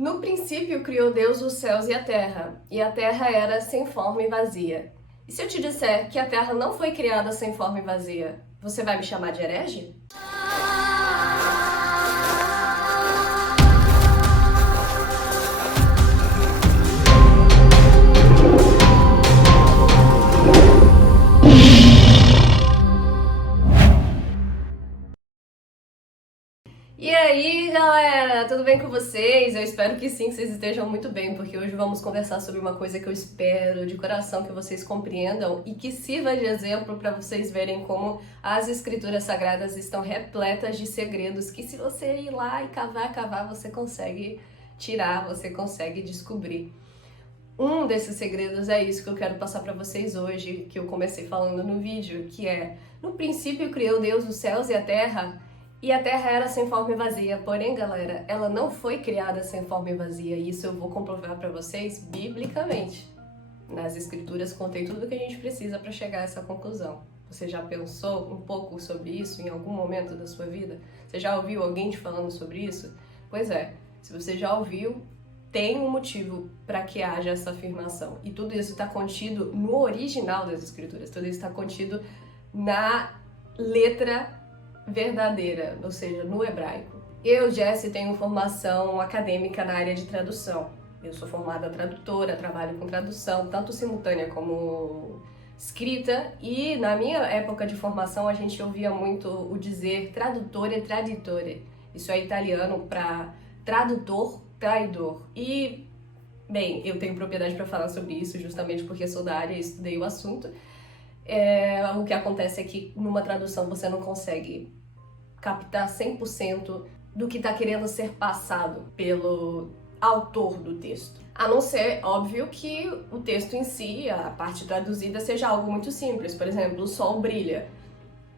No princípio criou Deus os céus e a terra era sem forma e vazia. E se eu te disser que a terra não foi criada sem forma e vazia, você vai me chamar de herege? E aí, galera, tudo bem com vocês? Eu espero que sim, que vocês estejam muito bem, porque hoje vamos conversar sobre uma coisa que eu espero de coração que vocês compreendam e que sirva de exemplo para vocês verem como as escrituras sagradas estão repletas de segredos que, se você ir lá e cavar, você consegue tirar, você consegue descobrir. Um desses segredos é isso que eu quero passar para vocês hoje, que eu comecei falando no vídeo, que é: no princípio criou Deus os céus e a terra era sem forma e vazia. Porém, galera, ela não foi criada sem forma e vazia. E isso eu vou comprovar para vocês biblicamente. Nas escrituras contém tudo o que a gente precisa para chegar a essa conclusão. Você já pensou um pouco sobre isso em algum momento da sua vida? Você já ouviu alguém te falando sobre isso? Pois é, se você já ouviu, tem um motivo para que haja essa afirmação. E tudo isso está contido no original das escrituras. Tudo isso está contido na letra verdadeira, ou seja, no hebraico. Eu, Jessie, tenho formação acadêmica na área de tradução. Eu sou formada tradutora, trabalho com tradução, tanto simultânea como escrita, e na minha época de formação a gente ouvia muito o dizer tradutore traditore. Isso é italiano para tradutor traidor. E, bem, eu tenho propriedade para falar sobre isso justamente porque sou da área e estudei o assunto. O que acontece é que numa tradução você não consegue captar 100% do que está querendo ser passado pelo autor do texto. A não ser, óbvio, que o texto em si, a parte traduzida, seja algo muito simples. Por exemplo, o sol brilha.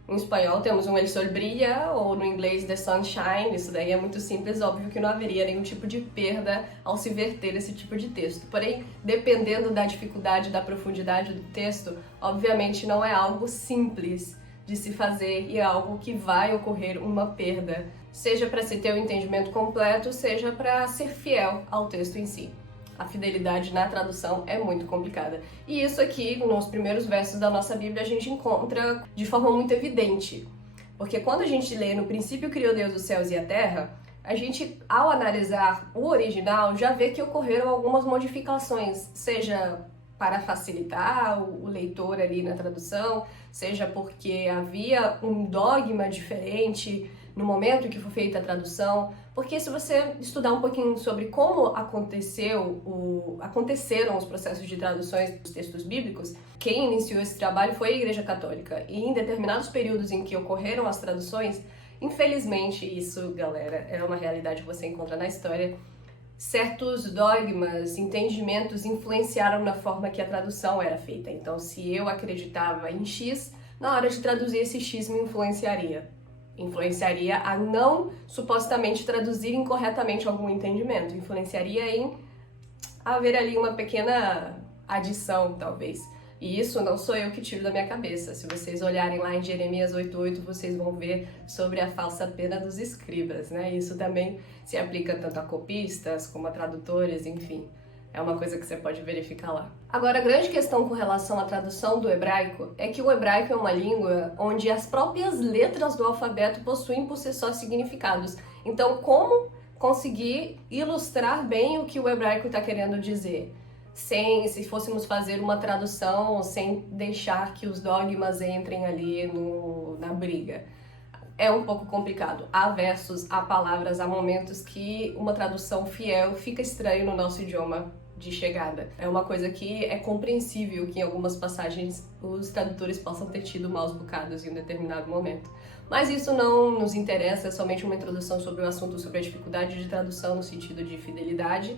Em espanhol temos um el sol brilha, ou no inglês the sun shine. Isso daí é muito simples, óbvio que não haveria nenhum tipo de perda ao se verter esse tipo de texto. Porém, dependendo da dificuldade, da profundidade do texto, obviamente não é algo simples de se fazer e é algo que vai ocorrer uma perda, seja para se ter o entendimento completo, seja para ser fiel ao texto em si. A fidelidade na tradução é muito complicada. E isso aqui, nos primeiros versos da nossa Bíblia, a gente encontra de forma muito evidente. Porque quando a gente lê no princípio criou Deus os céus e a terra, a gente, ao analisar o original, já vê que ocorreram algumas modificações, seja para facilitar o leitor ali na tradução, seja porque havia um dogma diferente no momento que foi feita a tradução. Porque se você estudar um pouquinho sobre como aconteceram os processos de traduções dos textos bíblicos, quem iniciou esse trabalho foi a Igreja Católica. E em determinados períodos em que ocorreram as traduções, infelizmente, isso, galera, é uma realidade que você encontra na história, certos dogmas, entendimentos influenciaram na forma que a tradução era feita. Então, se eu acreditava em X, na hora de traduzir esse X me influenciaria a não supostamente traduzir incorretamente algum entendimento, influenciaria em haver ali uma pequena adição, talvez. E isso não sou eu que tiro da minha cabeça. Se vocês olharem lá em Jeremias 8:8, vocês vão ver sobre a falsa pena dos escribas, né? Isso também se aplica tanto a copistas como a tradutores, enfim. É uma coisa que você pode verificar lá. Agora, a grande questão com relação à tradução do hebraico é que o hebraico é uma língua onde as próprias letras do alfabeto possuem por si só significados. Então, como conseguir ilustrar bem o que o hebraico está querendo dizer? Se fôssemos fazer uma tradução sem deixar que os dogmas entrem ali na briga. É um pouco complicado. Há versos, há palavras, há momentos que uma tradução fiel fica estranho no nosso idioma de chegada. É uma coisa que é compreensível que em algumas passagens os tradutores possam ter tido maus bocados em um determinado momento. Mas isso não nos interessa, é somente uma introdução sobre o assunto, sobre a dificuldade de tradução no sentido de fidelidade,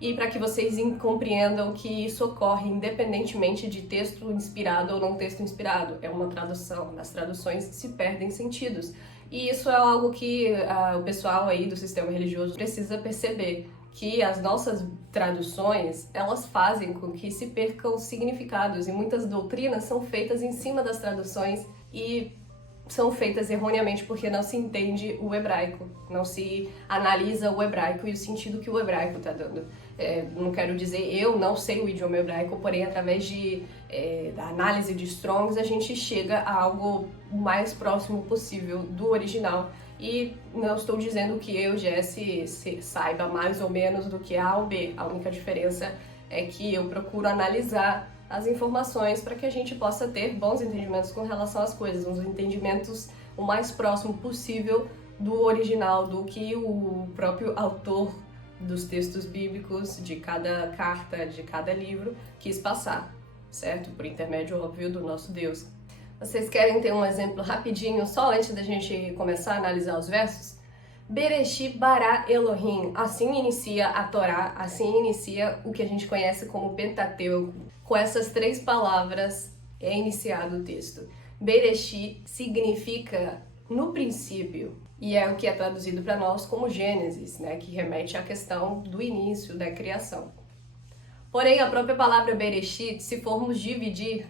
e para que vocês compreendam que isso ocorre independentemente de texto inspirado ou não texto inspirado. É uma tradução, nas traduções se perdem sentidos. E isso é algo que o pessoal aí do sistema religioso precisa perceber, que as nossas traduções, elas fazem com que se percam significados, e muitas doutrinas são feitas em cima das traduções e são feitas erroneamente porque não se entende o hebraico, não se analisa o hebraico e o sentido que o hebraico está dando. Não quero dizer, eu não sei o idioma hebraico, porém através da análise de Strongs a gente chega a algo o mais próximo possível do original. E não estou dizendo que eu, Jesse, saiba mais ou menos do que A ou B. A única diferença é que eu procuro analisar as informações para que a gente possa ter bons entendimentos com relação às coisas, uns entendimentos o mais próximo possível do original, do que o próprio autor dos textos bíblicos, de cada carta, de cada livro, quis passar, certo? Por intermédio, óbvio, do nosso Deus. Vocês querem ter um exemplo rapidinho, só antes da gente começar a analisar os versos? Bereshit bara Elohim, assim inicia a Torá, assim inicia o que a gente conhece como Pentateuco. Com essas 3 palavras é iniciado o texto. Bereshit significa no princípio, e é o que é traduzido para nós como Gênesis, né, que remete à questão do início da criação. Porém, a própria palavra Bereshit, se formos dividir,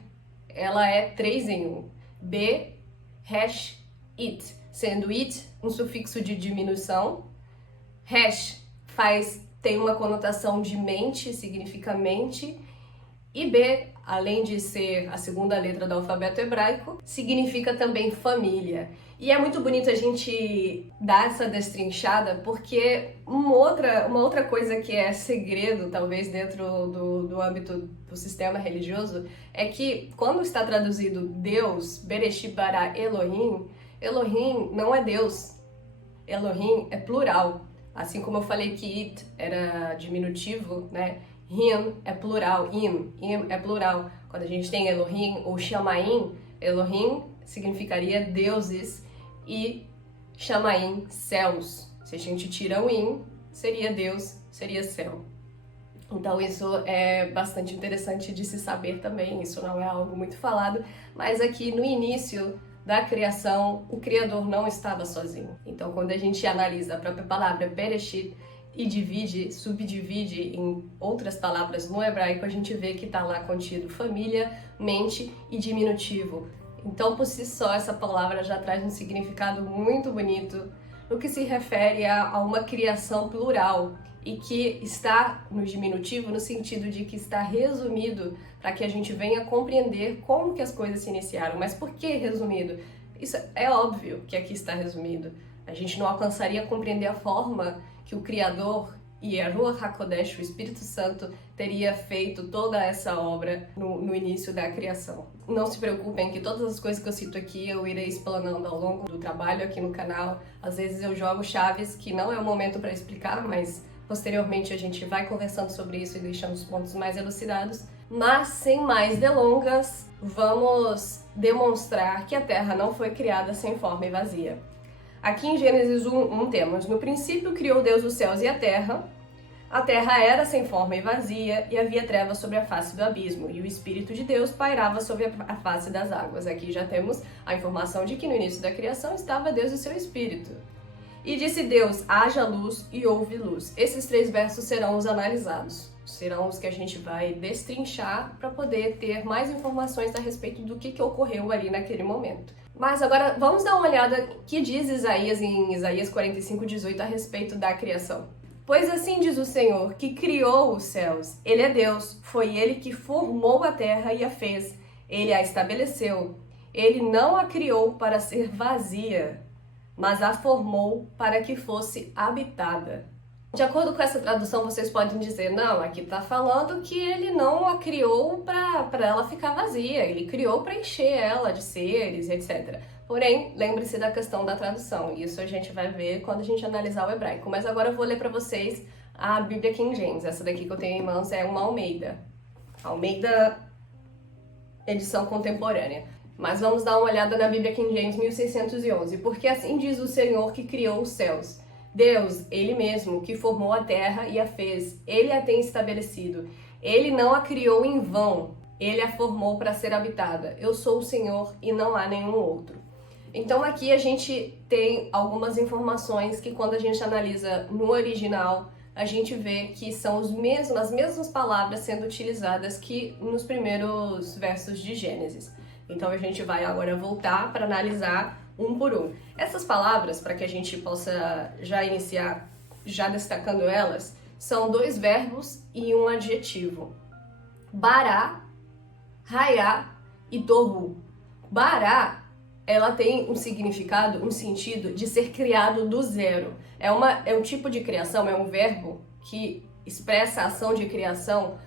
ela é 3 em 1. Be, Resh, It. Sendo It um sufixo de diminuição. Resh tem uma conotação de mente, significa mente. E B, além de ser a segunda letra do alfabeto hebraico, significa também família. E é muito bonito a gente dar essa destrinchada, porque uma outra coisa que é segredo, talvez, dentro do âmbito do sistema religioso, é que quando está traduzido Deus, Bereshit bara Elohim, Elohim não é Deus. Elohim é plural. Assim como eu falei que It era diminutivo, né? Him é plural, Im é plural. Quando a gente tem Elohim ou Shamaim, Elohim significaria deuses e Shamaim, céus. Se a gente tira o Im, seria Deus, seria céu. Então isso é bastante interessante de se saber também, isso não é algo muito falado, mas aqui no início da criação, o Criador não estava sozinho. Então quando a gente analisa a própria palavra Bereshit, e subdivide em outras palavras no hebraico, a gente vê que está lá contido família, mente e diminutivo. Então, por si só, essa palavra já traz um significado muito bonito no que se refere a uma criação plural e que está no diminutivo no sentido de que está resumido para que a gente venha compreender como que as coisas se iniciaram. Mas por que resumido? Isso é óbvio que aqui está resumido. A gente não alcançaria a compreender a forma que o Criador e a Ruach HaKodesh, o Espírito Santo, teria feito toda essa obra no início da criação. Não se preocupem que todas as coisas que eu cito aqui eu irei explanando ao longo do trabalho aqui no canal. Às vezes eu jogo chaves que não é o momento para explicar, mas posteriormente a gente vai conversando sobre isso e deixando os pontos mais elucidados. Mas sem mais delongas, vamos demonstrar que a Terra não foi criada sem forma e vazia. Aqui em Gênesis 1 temos: no princípio criou Deus os céus e a terra era sem forma e vazia, e havia trevas sobre a face do abismo, e o Espírito de Deus pairava sobre a face das águas. Aqui já temos a informação de que no início da criação estava Deus e seu Espírito. E disse Deus: haja luz, e houve luz. Esses 3 versos serão os analisados, serão os que a gente vai destrinchar para poder ter mais informações a respeito do que ocorreu ali naquele momento. Mas agora vamos dar uma olhada que diz Isaías em Isaías 45:18 a respeito da criação. Pois assim diz o Senhor, que criou os céus. Ele é Deus, foi Ele que formou a terra e a fez. Ele a estabeleceu. Ele não a criou para ser vazia, mas a formou para que fosse habitada. De acordo com essa tradução, vocês podem dizer: não, aqui está falando que ele não a criou para ela ficar vazia, ele criou para encher ela de seres, etc. Porém, lembre-se da questão da tradução, isso a gente vai ver quando a gente analisar o hebraico. Mas agora eu vou ler para vocês a Bíblia King James. Essa daqui que eu tenho em mãos é uma Almeida edição contemporânea. Mas vamos dar uma olhada na Bíblia King James 1611. Porque assim diz o Senhor que criou os céus. Deus, Ele mesmo, que formou a terra e a fez, Ele a tem estabelecido. Ele não a criou em vão, Ele a formou para ser habitada. Eu sou o Senhor e não há nenhum outro. Então aqui a gente tem algumas informações que quando a gente analisa no original, a gente vê que são as mesmas palavras sendo utilizadas que nos primeiros versos de Gênesis. Então a gente vai agora voltar para analisar um por um. Essas palavras, para que a gente possa já iniciar, já destacando elas, são 2 verbos e um adjetivo. Bará, raiá e tohu. Bará, ela tem um significado, um sentido de ser criado do zero. É um tipo de criação, é um verbo que expressa a ação de criação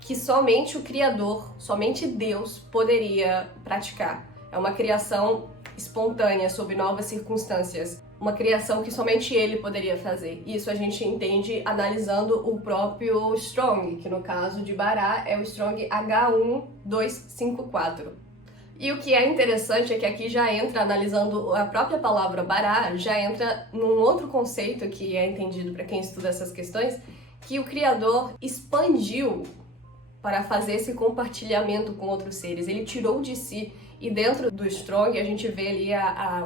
que somente o Criador, somente Deus poderia praticar. É uma criação espontânea, sob novas circunstâncias. Uma criação que somente ele poderia fazer. Isso a gente entende analisando o próprio Strong, que no caso de Bará é o Strong H1254. E o que é interessante é que aqui já entra, analisando a própria palavra Bará, já entra num outro conceito que é entendido para quem estuda essas questões, que o Criador expandiu para fazer esse compartilhamento com outros seres. Ele tirou de si, e dentro do Strong a gente vê ali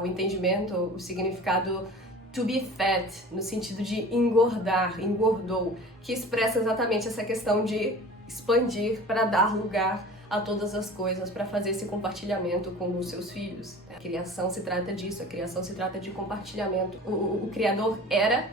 o entendimento, o significado to be fat, no sentido de engordar, engordou, que expressa exatamente essa questão de expandir para dar lugar a todas as coisas, para fazer esse compartilhamento com os seus filhos. A criação se trata disso, a criação se trata de compartilhamento. O Criador era,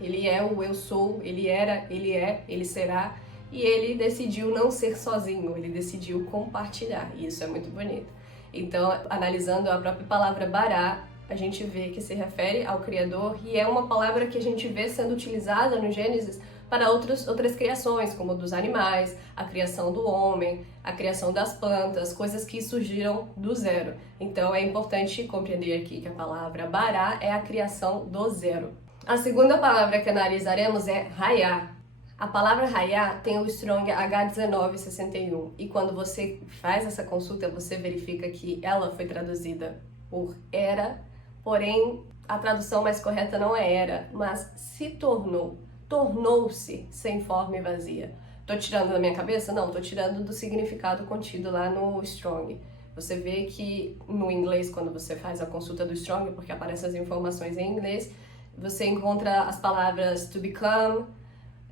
ele é o eu sou, ele era, ele é, ele será, e ele decidiu não ser sozinho, ele decidiu compartilhar, e isso é muito bonito. Então, analisando a própria palavra Bará, a gente vê que se refere ao Criador, e é uma palavra que a gente vê sendo utilizada no Gênesis para outras criações, como dos animais, a criação do homem, a criação das plantas, coisas que surgiram do zero. Então é importante compreender aqui que a palavra Bará é a criação do zero. A segunda palavra que analisaremos é Raiá. A palavra Raiá tem o Strong H1961, e quando você faz essa consulta, você verifica que ela foi traduzida por era, porém a tradução mais correta não é era, mas se tornou. Tornou-se sem forma e vazia. Tô tirando da minha cabeça? Não, tô tirando do significado contido lá no Strong. Você vê que no inglês, quando você faz a consulta do Strong, porque aparecem as informações em inglês, você encontra as palavras to become,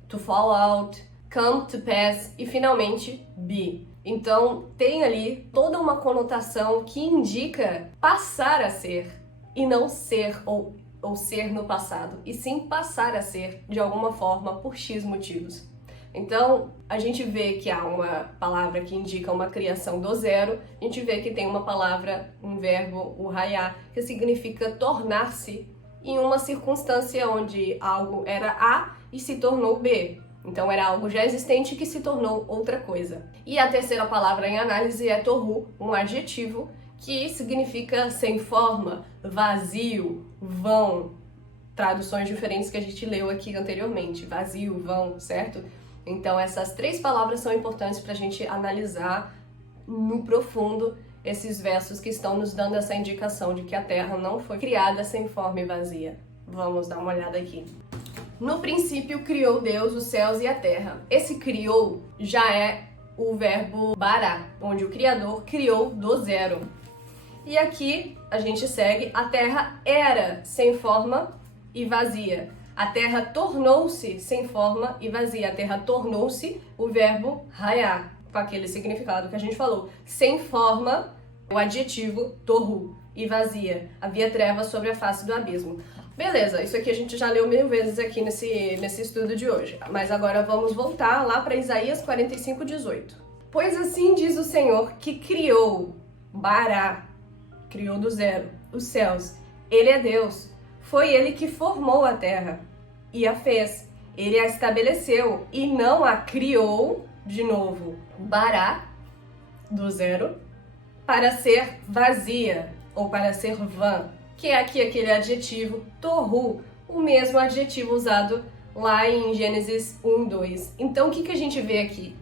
to fall out, come to pass e finalmente be. Então tem ali toda uma conotação que indica passar a ser e não ser ou ser no passado, e sim passar a ser de alguma forma por X motivos. Então, a gente vê que há uma palavra que indica uma criação do zero, a gente vê que tem uma palavra, um verbo, o raiá, que significa tornar-se em uma circunstância onde algo era A e se tornou B. Então era algo já existente que se tornou outra coisa. E a terceira palavra em análise é tohu, um adjetivo, que significa sem forma, vazio, vão. Traduções diferentes que a gente leu aqui anteriormente, vazio, vão, certo? Então essas 3 palavras são importantes para a gente analisar no profundo esses versos que estão nos dando essa indicação de que a Terra não foi criada sem forma e vazia. Vamos dar uma olhada aqui. No princípio criou Deus os céus e a terra. Esse criou já é o verbo bará, onde o Criador criou do zero. E aqui a gente segue, a terra era sem forma e vazia. A terra tornou-se sem forma e vazia. A terra tornou-se o verbo raiá, com aquele significado que a gente falou. Sem forma, o adjetivo tohu, e vazia. Havia trevas sobre a face do abismo. Beleza, isso aqui a gente já leu 1000 vezes aqui nesse estudo de hoje. Mas agora vamos voltar lá para Isaías 45:18. Pois assim diz o Senhor que criou, bará, criou do zero, os céus. Ele é Deus. Foi Ele que formou a terra e a fez. Ele a estabeleceu e não a criou de novo. Bará, do zero, para ser vazia ou para ser vã, que é aqui aquele adjetivo tohu, o mesmo adjetivo usado lá em Gênesis 1:2. Então o que a gente vê aqui?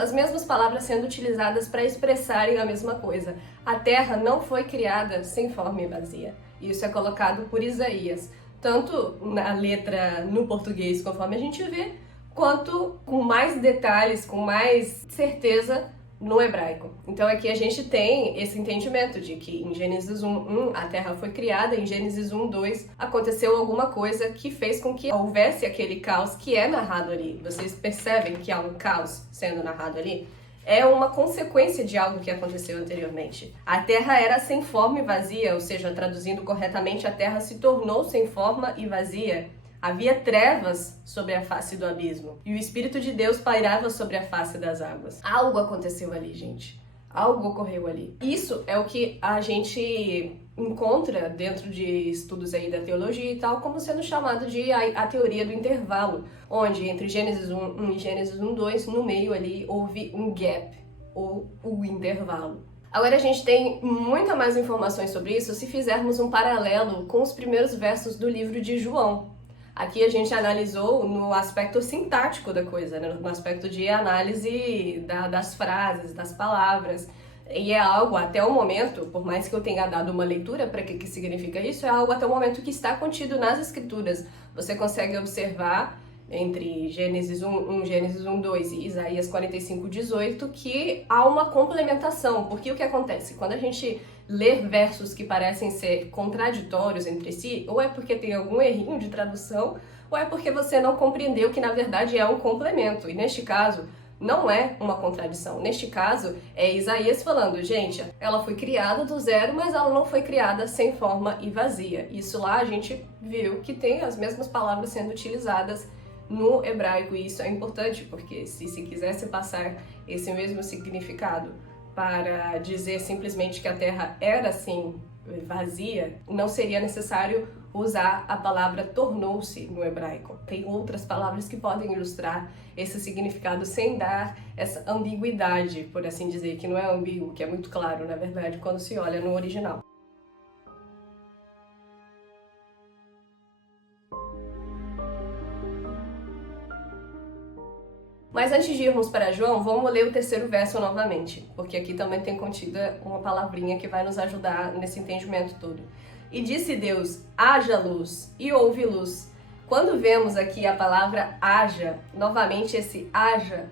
As mesmas palavras sendo utilizadas para expressarem a mesma coisa. A terra não foi criada sem forma e vazia. Isso é colocado por Isaías, tanto na letra no português, conforme a gente vê, quanto com mais detalhes, com mais certeza no hebraico. Então aqui a gente tem esse entendimento de que em Gênesis 1:1 a terra foi criada, em Gênesis 1:2 aconteceu alguma coisa que fez com que houvesse aquele caos que é narrado ali. Vocês percebem que há um caos sendo narrado ali? é uma consequência de algo que aconteceu anteriormente. A terra era sem forma e vazia, ou seja, traduzindo corretamente, a terra se tornou sem forma e vazia. Havia trevas sobre a face do abismo e o Espírito de Deus pairava sobre a face das águas. Algo aconteceu ali, gente. Algo ocorreu ali. Isso é o que a gente encontra dentro de estudos aí da teologia e tal, como sendo chamado de a teoria do intervalo, onde entre Gênesis 1 e Gênesis 1:2, no meio ali, houve um gap, ou o intervalo. Agora a gente tem muita mais informações sobre isso se fizermos um paralelo com os primeiros versos do livro de João. Aqui a gente analisou no aspecto sintático da coisa, né? No aspecto de análise das frases, das palavras. E é algo até o momento, por mais que eu tenha dado uma leitura para que significa isso, é algo até o momento que está contido nas escrituras. Você consegue observar entre Gênesis 1, Gênesis 1:2 e Isaías 45:18 que há uma complementação, porque o que acontece? Quando a gente lê versos que parecem ser contraditórios entre si, ou é porque tem algum errinho de tradução, ou é porque você não compreendeu que na verdade é um complemento, e neste caso não é uma contradição. Neste caso, é Isaías falando, gente, ela foi criada do zero, mas ela não foi criada sem forma e vazia. Isso lá a gente viu que tem as mesmas palavras sendo utilizadas no hebraico, e isso é importante, porque se quisesse passar esse mesmo significado para dizer simplesmente que a terra era assim, vazia, não seria necessário usar a palavra tornou-se no hebraico. Tem outras palavras que podem ilustrar esse significado sem dar essa ambiguidade, por assim dizer, que não é ambíguo, que é muito claro, na verdade, quando se olha no original. Mas antes de irmos para João, vamos ler o terceiro verso novamente, porque aqui também tem contida uma palavrinha que vai nos ajudar nesse entendimento todo. E disse Deus, haja luz, e houve luz. Quando vemos aqui a palavra haja, novamente esse haja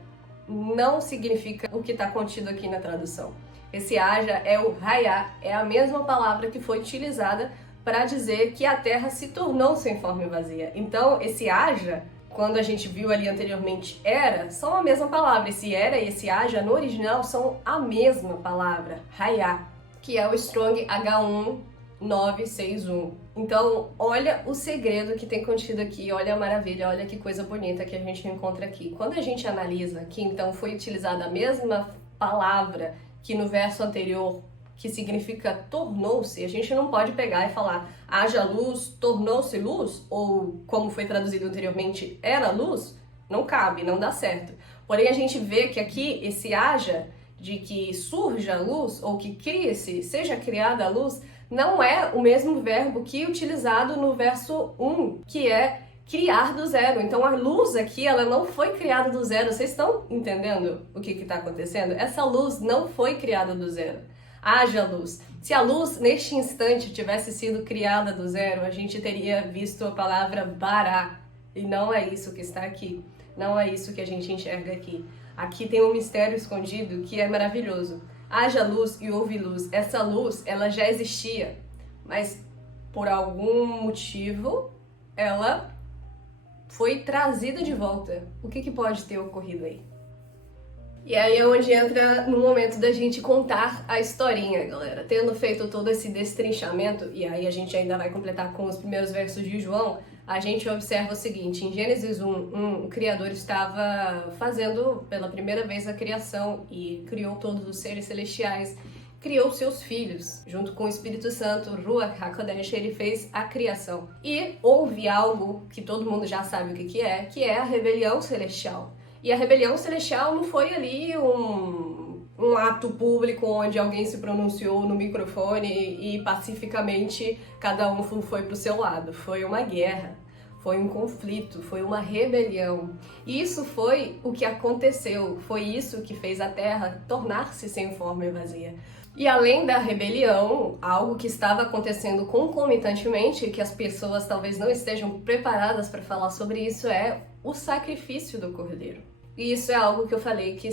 não significa o que está contido aqui na tradução. Esse haja é o raiá, é a mesma palavra que foi utilizada para dizer que a terra se tornou sem forma e vazia. Então, esse haja, quando a gente viu ali anteriormente era, são a mesma palavra. Esse era e esse haja no original são a mesma palavra, raiá, que é o Strong H1961. Então, olha o segredo que tem contido aqui, olha a maravilha, olha que coisa bonita que a gente encontra aqui. Quando a gente analisa que então foi utilizada a mesma palavra que no verso anterior, que significa tornou-se, a gente não pode pegar e falar haja luz, tornou-se luz, ou como foi traduzido anteriormente, era luz, não cabe, não dá certo. Porém, a gente vê que aqui esse haja, de que surja a luz, ou que crie-se, seja criada a luz, não é o mesmo verbo que utilizado no verso 1, que é criar do zero. Então a luz aqui, ela não foi criada do zero. Vocês estão entendendo o que está acontecendo? Essa luz não foi criada do zero. Haja luz. Se a luz, neste instante, tivesse sido criada do zero, a gente teria visto a palavra bará. E não é isso que está aqui. Não é isso que a gente enxerga aqui. Aqui tem um mistério escondido que é maravilhoso. Haja luz e houve luz. Essa luz, ela já existia, mas por algum motivo, ela foi trazida de volta. O que pode ter ocorrido aí? E aí é onde entra no momento da gente contar a historinha, galera. Tendo feito todo esse destrinchamento, e aí a gente ainda vai completar com os primeiros versos de João, a gente observa o seguinte: em Gênesis 1, o Criador estava fazendo pela primeira vez a criação e criou todos os seres celestiais, criou seus filhos, junto com o Espírito Santo, Ruach HaKodesh, ele fez a criação. E houve algo que todo mundo já sabe o que é a rebelião celestial. E a rebelião celestial não foi ali um ato público onde alguém se pronunciou no microfone e pacificamente cada um foi pro seu lado. Foi uma guerra, foi um conflito, foi uma rebelião. E isso foi o que aconteceu, foi isso que fez a Terra tornar-se sem forma e vazia. E além da rebelião, algo que estava acontecendo concomitantemente, que as pessoas talvez não estejam preparadas para falar sobre isso, é o sacrifício do Cordeiro. E isso é algo que eu falei que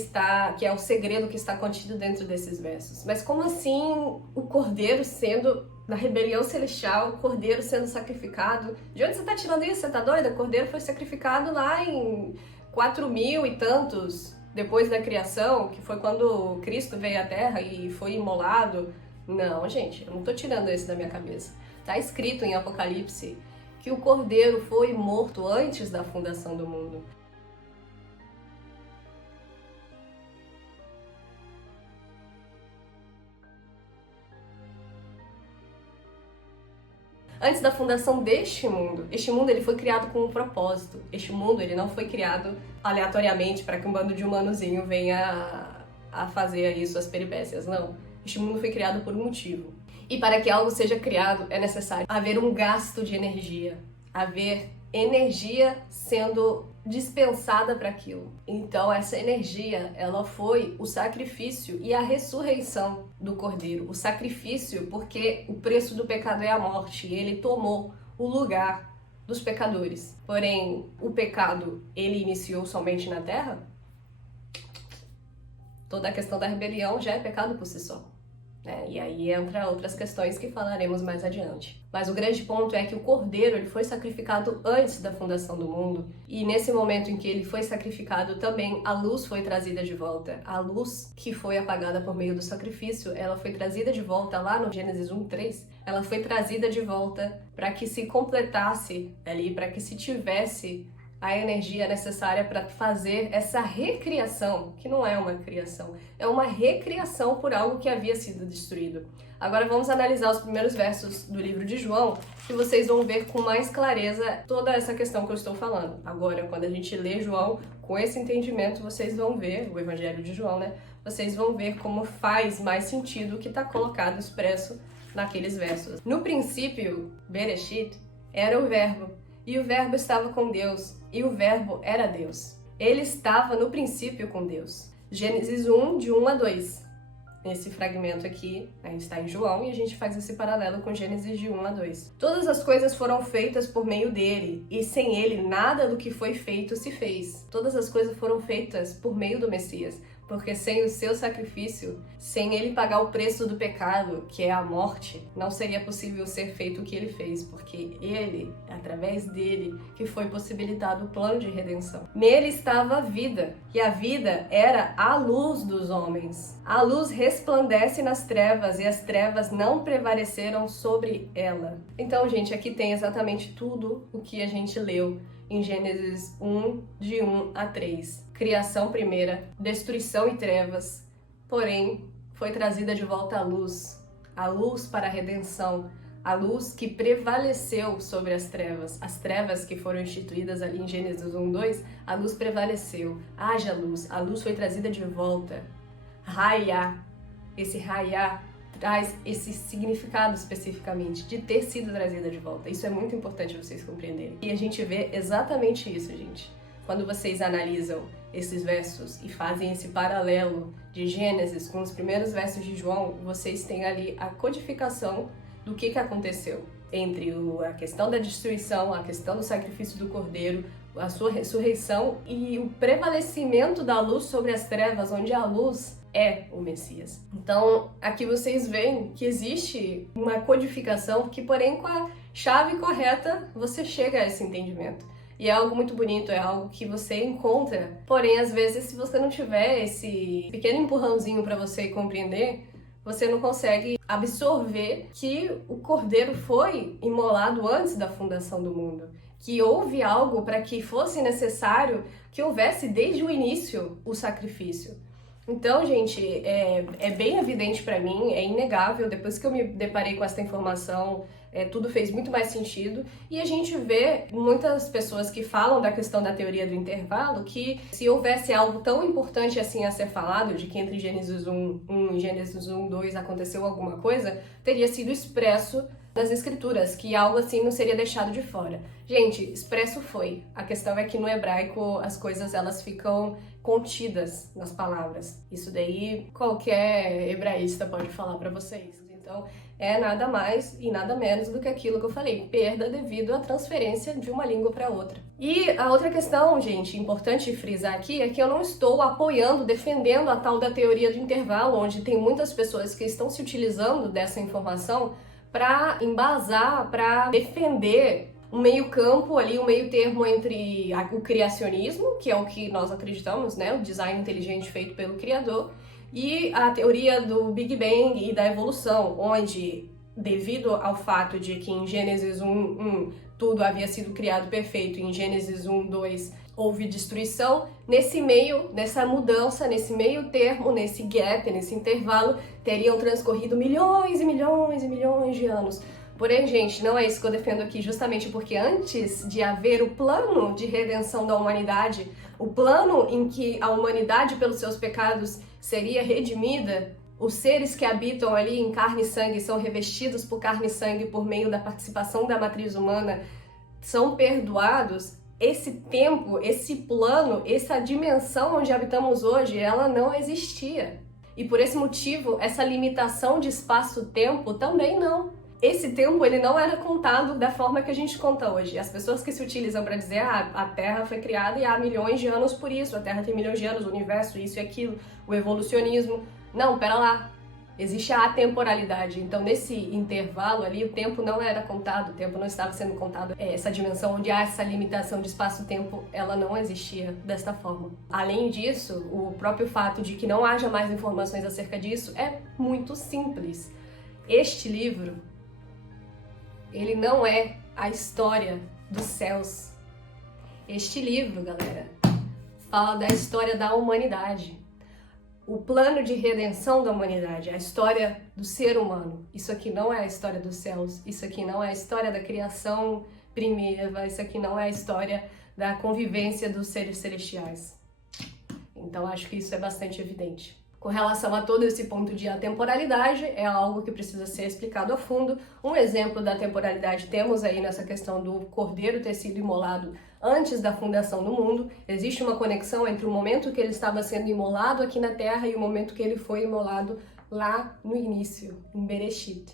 é o segredo que está contido dentro desses versos. Mas como assim o Cordeiro sendo da rebelião celestial, o Cordeiro sendo sacrificado? De onde você está tirando isso? Você tá doida? O Cordeiro foi sacrificado lá em 4.000 e tantos depois da criação, que foi quando Cristo veio à Terra e foi imolado. Não, gente, eu não tô tirando isso da minha cabeça. Tá escrito em Apocalipse que o Cordeiro foi morto antes da fundação do mundo. Antes da fundação deste mundo. Este mundo ele foi criado com um propósito. Este mundo ele não foi criado aleatoriamente para que um bando de humanozinho venha a fazer aí suas peripécias, não. Este mundo foi criado por um motivo. E para que algo seja criado é necessário haver um gasto de energia, haver energia sendo dispensada para aquilo. Então essa energia, ela foi o sacrifício e a ressurreição do Cordeiro. O sacrifício porque o preço do pecado é a morte, e ele tomou o lugar dos pecadores. Porém, o pecado, ele iniciou somente na terra? Toda a questão da rebelião já é pecado por si só. E aí entra outras questões que falaremos mais adiante. Mas o grande ponto é que o Cordeiro ele foi sacrificado antes da fundação do mundo, e nesse momento em que ele foi sacrificado também a luz foi trazida de volta. A luz que foi apagada por meio do sacrifício, ela foi trazida de volta lá no Gênesis 1:3. Ela foi trazida de volta para que se completasse ali, para que se tivesse a energia necessária para fazer essa recriação, que não é uma criação, é uma recriação por algo que havia sido destruído. Agora vamos analisar os primeiros versos do livro de João, que vocês vão ver com mais clareza toda essa questão que eu estou falando. Agora, quando a gente lê João com esse entendimento, vocês vão ver, o Evangelho de João, vocês vão ver como faz mais sentido o que está colocado, expresso naqueles versos. No princípio, Bereshit, era o Verbo, e o Verbo estava com Deus, e o Verbo era Deus. Ele estava no princípio com Deus. Gênesis 1, de 1 a 2. Esse fragmento aqui, está em João, e a gente faz esse paralelo com Gênesis de 1 a 2. Todas as coisas foram feitas por meio dele, e sem ele nada do que foi feito se fez. Todas as coisas foram feitas por meio do Messias, porque sem o seu sacrifício, sem ele pagar o preço do pecado, que é a morte, não seria possível ser feito o que ele fez, porque ele, através dele, que foi possibilitado o plano de redenção. Nele estava a vida, e a vida era a luz dos homens. A luz resplandece nas trevas, e as trevas não prevaleceram sobre ela. Então, gente, aqui tem exatamente tudo o que a gente leu em Gênesis 1, de 1 a 3. Criação primeira, destruição e trevas, porém foi trazida de volta a luz para a redenção, a luz que prevaleceu sobre as trevas que foram instituídas ali em Gênesis 1, 2, a luz prevaleceu, haja luz, a luz foi trazida de volta. Raiá, esse raiá traz esse significado especificamente de ter sido trazida de volta. Isso é muito importante vocês compreenderem. E a gente vê exatamente isso, gente. Quando vocês analisam esses versos e fazem esse paralelo de Gênesis com os primeiros versos de João, vocês têm ali a codificação do que aconteceu entre a questão da destruição, a questão do sacrifício do Cordeiro, a sua ressurreição e o prevalecimento da luz sobre as trevas, onde a luz é o Messias. Então, aqui vocês veem que existe uma codificação que, porém, com a chave correta, você chega a esse entendimento. E é algo muito bonito, é algo que você encontra. Porém, às vezes, se você não tiver esse pequeno empurrãozinho para você compreender, você não consegue absorver que o Cordeiro foi imolado antes da fundação do mundo. Que houve algo para que fosse necessário que houvesse desde o início o sacrifício. Então, gente, é bem evidente para mim, é inegável, depois que eu me deparei com essa informação, tudo fez muito mais sentido. E a gente vê muitas pessoas que falam da questão da teoria do intervalo, que se houvesse algo tão importante assim a ser falado, de que entre Gênesis 1 e Gênesis 1, 2 aconteceu alguma coisa, teria sido expresso nas escrituras, que algo assim não seria deixado de fora. Gente, expresso foi. A questão é que no hebraico as coisas elas ficam contidas nas palavras. Isso daí qualquer hebraísta pode falar para vocês. Então, é nada mais e nada menos do que aquilo que eu falei, perda devido à transferência de uma língua para outra. E a outra questão, gente, importante frisar aqui, é que eu não estou apoiando, defendendo a tal da teoria do intervalo, onde tem muitas pessoas que estão se utilizando dessa informação para embasar, para defender um meio campo ali, um meio termo entre o criacionismo, que é o que nós acreditamos, né, o design inteligente feito pelo criador, e a teoria do Big Bang e da evolução, onde, devido ao fato de que em Gênesis 1:1 tudo havia sido criado perfeito, e em Gênesis 1:2 houve destruição, nesse meio, nessa mudança, nesse meio termo, nesse gap, nesse intervalo, teriam transcorrido milhões e milhões e milhões de anos. Porém, gente, não é isso que eu defendo aqui, justamente porque antes de haver o plano de redenção da humanidade, o plano em que a humanidade, pelos seus pecados, seria redimida, os seres que habitam ali em carne e sangue, são revestidos por carne e sangue por meio da participação da matriz humana, são perdoados. Esse tempo, esse plano, essa dimensão onde habitamos hoje, ela não existia. E por esse motivo, essa limitação de espaço-tempo também não. Esse tempo, ele não era contado da forma que a gente conta hoje. As pessoas que se utilizam para dizer a Terra foi criada e há milhões de anos por isso, a Terra tem milhões de anos, o universo, isso e aquilo, o evolucionismo. Não, pera lá. Existe a atemporalidade. Então, nesse intervalo ali, o tempo não era contado, o tempo não estava sendo contado. Essa dimensão onde há essa limitação de espaço-tempo, ela não existia desta forma. Além disso, o próprio fato de que não haja mais informações acerca disso é muito simples. Este livro, ele não é a história dos céus. Este livro, galera, fala da história da humanidade. O plano de redenção da humanidade, a história do ser humano. Isso aqui não é a história dos céus, isso aqui não é a história da criação primitiva, isso aqui não é a história da convivência dos seres celestiais. Então acho que isso é bastante evidente. Com relação a todo esse ponto de atemporalidade, é algo que precisa ser explicado a fundo. Um exemplo da temporalidade temos aí nessa questão do cordeiro ter sido imolado antes da fundação do mundo. Existe uma conexão entre o momento que ele estava sendo imolado aqui na Terra e o momento que ele foi imolado lá no início, em Bereshit.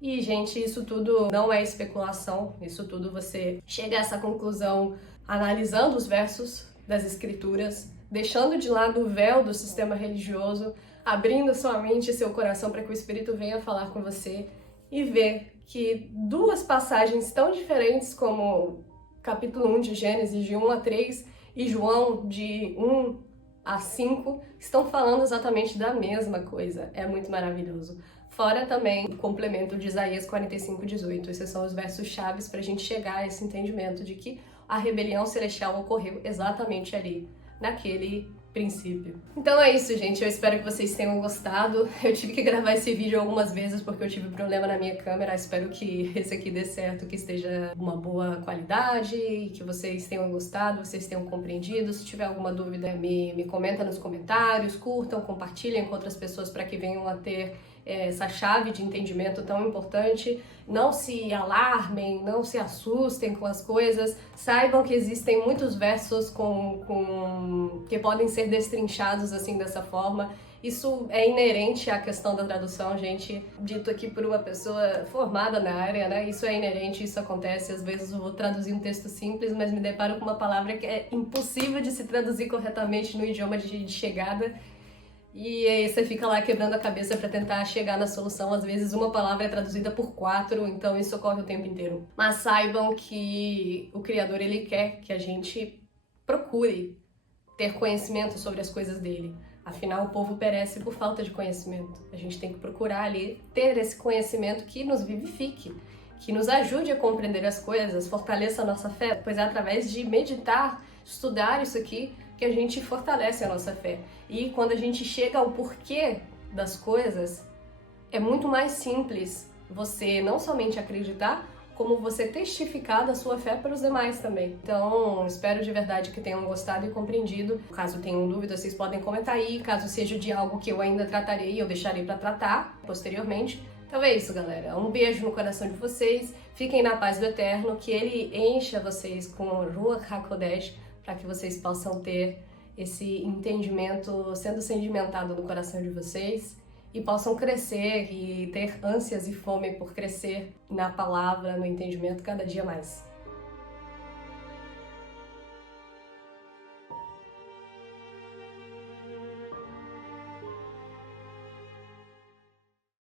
E, gente, isso tudo não é especulação, isso tudo você chega a essa conclusão analisando os versos das Escrituras, deixando de lado o véu do sistema religioso, abrindo sua mente e seu coração para que o Espírito venha falar com você e ver que duas passagens tão diferentes como capítulo 1 de Gênesis, de 1 a 3, e João, de 1 a 5, estão falando exatamente da mesma coisa. É muito maravilhoso. Fora também o complemento de Isaías 45:18. Esses são os versos chaves para a gente chegar a esse entendimento de que a rebelião celestial ocorreu exatamente ali, naquele princípio. Então é isso, gente. Eu espero que vocês tenham gostado. Eu tive que gravar esse vídeo algumas vezes porque eu tive problema na minha câmera. Espero que esse aqui dê certo, que esteja uma boa qualidade e que vocês tenham gostado, vocês tenham compreendido. Se tiver alguma dúvida, me comenta nos comentários, curtam, compartilhem com outras pessoas para que venham a ter essa chave de entendimento tão importante. Não se alarmem, não se assustem com as coisas. Saibam que existem muitos versos que podem ser destrinchados assim dessa forma. Isso é inerente à questão da tradução, gente. Dito aqui por uma pessoa formada na área, né? Isso é inerente, isso acontece. Às vezes eu vou traduzir um texto simples, mas me deparo com uma palavra que é impossível de se traduzir corretamente no idioma de chegada. E aí você fica lá quebrando a cabeça para tentar chegar na solução. Às vezes uma palavra é traduzida por 4, então isso ocorre o tempo inteiro. Mas saibam que o Criador, ele quer que a gente procure ter conhecimento sobre as coisas dele. Afinal, o povo perece por falta de conhecimento. A gente tem que procurar ali ter esse conhecimento que nos vivifique, que nos ajude a compreender as coisas, fortaleça a nossa fé, pois é através de meditar, estudar isso aqui, que a gente fortalece a nossa fé. E quando a gente chega ao porquê das coisas, é muito mais simples você não somente acreditar, como você testificar da sua fé para os demais também. Então, espero de verdade que tenham gostado e compreendido. Caso tenham dúvidas, vocês podem comentar aí. Caso seja de algo que eu ainda tratarei, eu deixarei para tratar posteriormente. Então é isso, galera. Um beijo no coração de vocês. Fiquem na paz do Eterno, que Ele encha vocês com Ruach HaKodesh, para que vocês possam ter esse entendimento sendo sedimentado no coração de vocês e possam crescer e ter ânsias e fome por crescer na palavra, no entendimento cada dia mais.